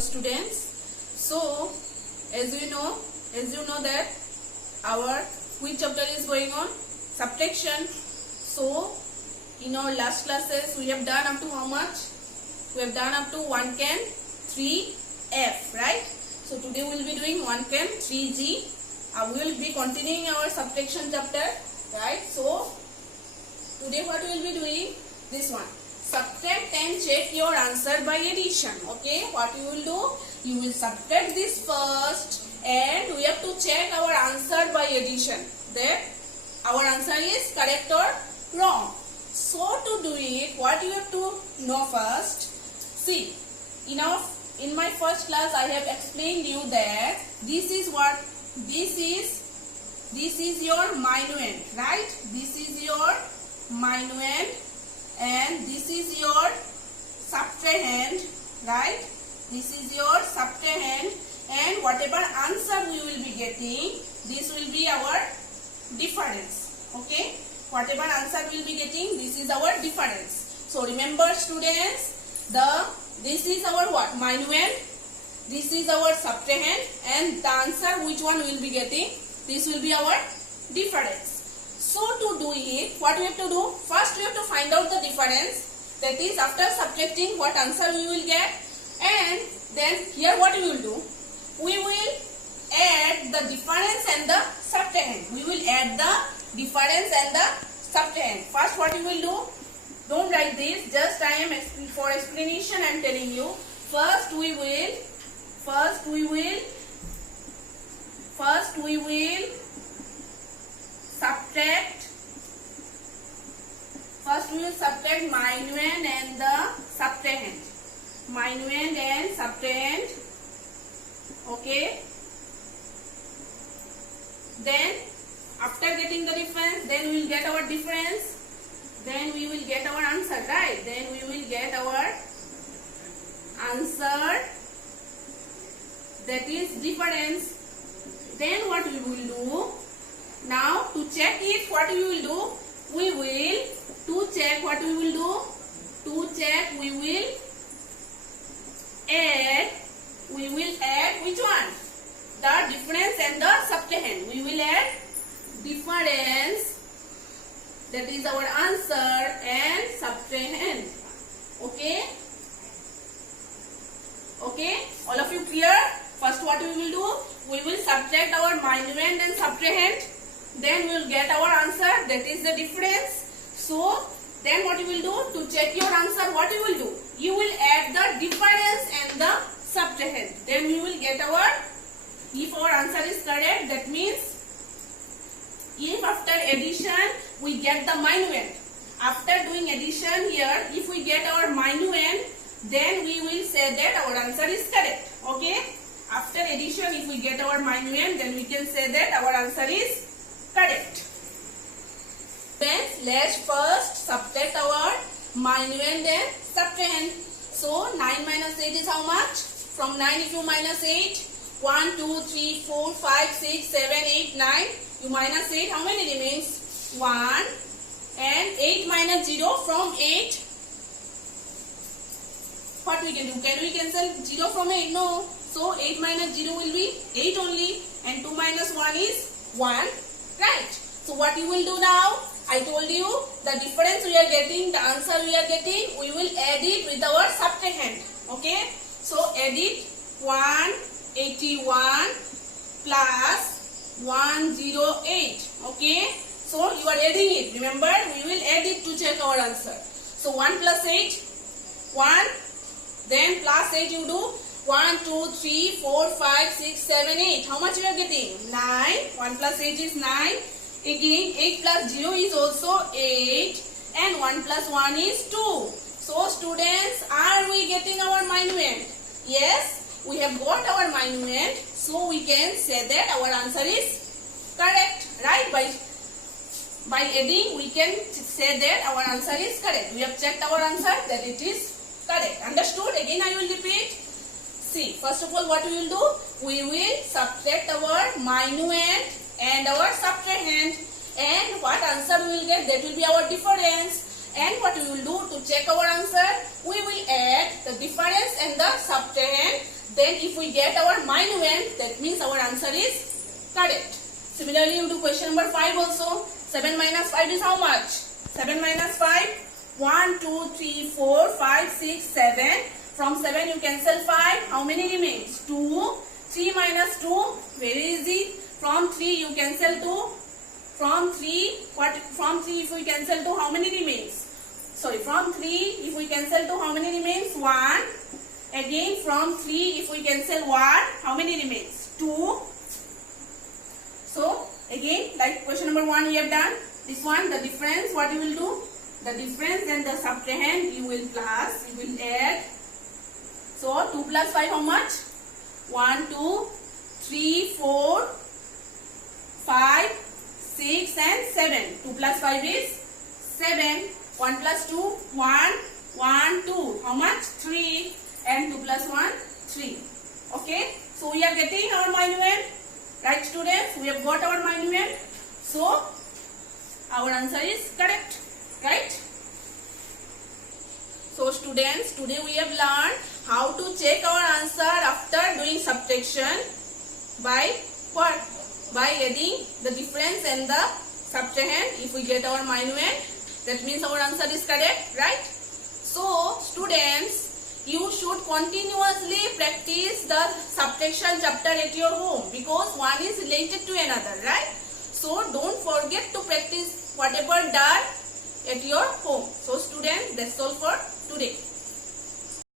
students. So as you know that our which chapter is going on? Subtraction. So in our last classes we have done up to how much? We have done up to 1 can 3f, right? So today we will be doing 1 can 3g. We will be continuing our subtraction chapter, right? So today what we will be doing? This one. Subtract and check your answer by addition. Okay, what you will do? You will subtract this first and we have to check our answer by addition. That our answer is correct or wrong. So to do it, what you have to know first? See, in my first class I have explained you that this is your minuend, right? This is your minuend and this is your subtrahend, right? This is your subtrahend, and whatever answer we will be getting, this will be our difference. Okay, whatever answer we will be getting, this is our difference. So remember students, this is our what? Minuend, this is our subtrahend, and the answer which one we will be getting, this will be our difference. So to do it, what we have to do? First we have to find out the difference. That is, after subtracting, what answer we will get, and then here what we will do? We will add the difference and the subtrahend. We will add the difference and the subtrahend. First what you will do? Don't write this. Just I am for explanation I am telling you. First we will subtract. First we will subtract minuend and the subtrahend. Minuend and subtrahend. Okay. Then after getting the difference, then we will get our difference. Then we will get our answer, right? Then we will get our answer, that is difference. Then what we will do? Now to check it, what we will do? We will add which one? The difference and the subtrahend. We will add difference, that is our answer, and subtrahend. Okay? Okay? All of you clear? First what we will do? We will subtract our minuend and subtrahend. Then we will get our answer, that is the difference. So then what you will do? To check your answer, what you will do? You will add the difference and the subtrahend. Then we will get our, if our answer is correct, that means if after addition we get the minuend. After doing addition here, if we get our minuend, then we will say that our answer is correct. Okay? After addition, if we get our minuend, then we can say that our answer is correct. Then let's first subtract our minuend and subtrahend. So 9 minus 8 is how much? From 9 if you minus 8, 1, 2, 3, 4, 5, 6, 7, 8, 9. You minus 8, how many remains? 1. And 8 minus 0, from 8. What we can do? Can we cancel 0 from 8? No. So 8 minus 0 will be 8 only. And 2 minus 1 is 1. Right. So what you will do now? I told you the difference we are getting, the answer we are getting, we will add it with our subtrahend. Okay. So add it 181 plus 108. Okay. So you are adding it. Remember, we will add it to check our answer. So 1 plus 8, 1. Then plus 8 you do 1, 2, 3, 4, 5, 6, 7, 8. How much you are getting? 9. 1 plus 8 is 9. Again 8 plus 0 is also 8. And 1 plus 1 is 2. So students, are we getting our minuend? Yes, we have got our minuend. So we can say that our answer is correct. Right? By adding, we can say that our answer is correct. We have checked our answer that it is correct. Understood? Again I will repeat. See, first of all what we will do? We will subtract our minuend and our subtrahend, and what answer we will get, that will be our difference. And what we will do to check our answer, we will add the difference and the subtrahend. then if we get our minuend, that means our answer is correct. Similarly, you do question number 5 also. 7 minus 5 is how much? 7 minus 5, 1, 2, 3, 4, 5, 6, 7. From 7 you cancel 5. How many remains? 2. 3 minus 2, very easy. From 3 you cancel 2. From 3, From 3 if we cancel 2, how many remains? Sorry, from 3 if we cancel 2, how many remains? 1. Again from 3 if we cancel 1, how many remains? 2. So again, like question number 1 we have done. This one, the difference, what you will do? The difference and the subtrahend you will plus, you will add. So 2 plus 5 how much? 1, 2, 3, 4, 5, 6 and 7. 2 plus 5 is 7. 1 plus 2, 1, 1, 2. How much? 3. And 2 plus 1, 3. Okay. So we are getting our minuend. Right, students? We have got our minuend. So our answer is correct. Right? So students, today we have learned how to check our answer after doing subtraction by what? By adding the difference and the subtrahend. If we get our minuend, that means our answer is correct, right? So students, you should continuously practice the subtraction chapter at your home, because one is related to another, right? So don't forget to practice whatever done at your home. So students, that's all for today.